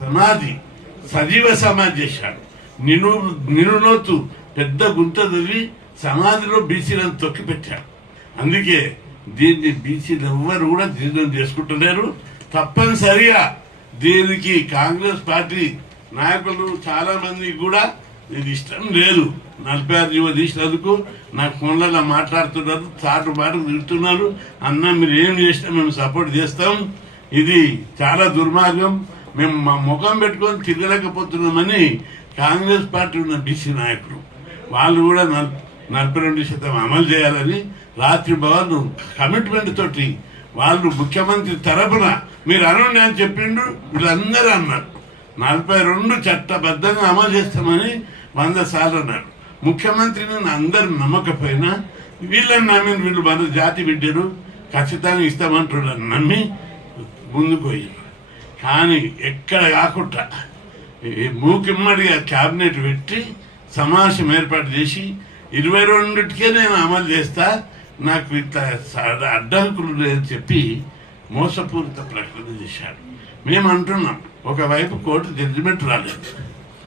సమాధి సజీవ సమాధి చేశాడు. నిను నిరునోతు పెద్ద గుంత తవ్వి సమాధిలో బీసీలను తొక్కి పెట్టాడు. అందుకే దీన్ని బీసీలు ఎవ్వరు కూడా జీర్ణం చేసుకుంటలేరు. తప్పనిసరిగా దీనికి కాంగ్రెస్ పార్టీ నాయకులు చాలా మందికి కూడా ఇది ఇష్టం లేదు. నలభై ఆరు యువ తీసినందుకు నాకు ఫోన్లలో మాట్లాడుతున్నారు చాటు బాటు తిరుగుతున్నారు అన్న మీరు ఏం చేసినా మేము సపోర్ట్ చేస్తాం. ఇది చాలా దుర్మార్గం. మేము మా ముఖం పెట్టుకొని తిరగలేకపోతున్నామని కాంగ్రెస్ పార్టీ ఉన్న బీసీ నాయకులు. వాళ్ళు కూడా నలభై రెండు శాతం అమలు చేయాలని రాత్రి భవన్ కమిట్మెంట్ తోటి వాళ్ళు ముఖ్యమంత్రి తరపున మీరు అనండి అని చెప్పిండు వీళ్ళందరూ అన్నారు. నలభై రెండు చట్టబద్ధంగా అమలు చేస్తామని వంద సార్లు అన్నారు. ముఖ్యమంత్రిని అందరు నమ్మకపోయినా వీళ్ళని నమ్మిన వీళ్ళు మన జాతి బిడ్డరు ఖచ్చితంగా ఇస్తామంటున్నారు నమ్మి ముందుకు పోయారు కానీ ఎక్కడ కాకుండా ఈ మూకిమ్మడిగా క్యాబినెట్ పెట్టి సమావేశం ఏర్పాటు చేసి ఇరవై రెండుకే నేను అమలు చేస్తా. నాకు ఇట్లా స- అడ్డంకులు లేదని చెప్పి మోసపూరిత ప్రకటన చేశాడు. మేము అంటున్నాం ఒకవైపు కోర్టు జడ్జిమెంట్ రాలేదు.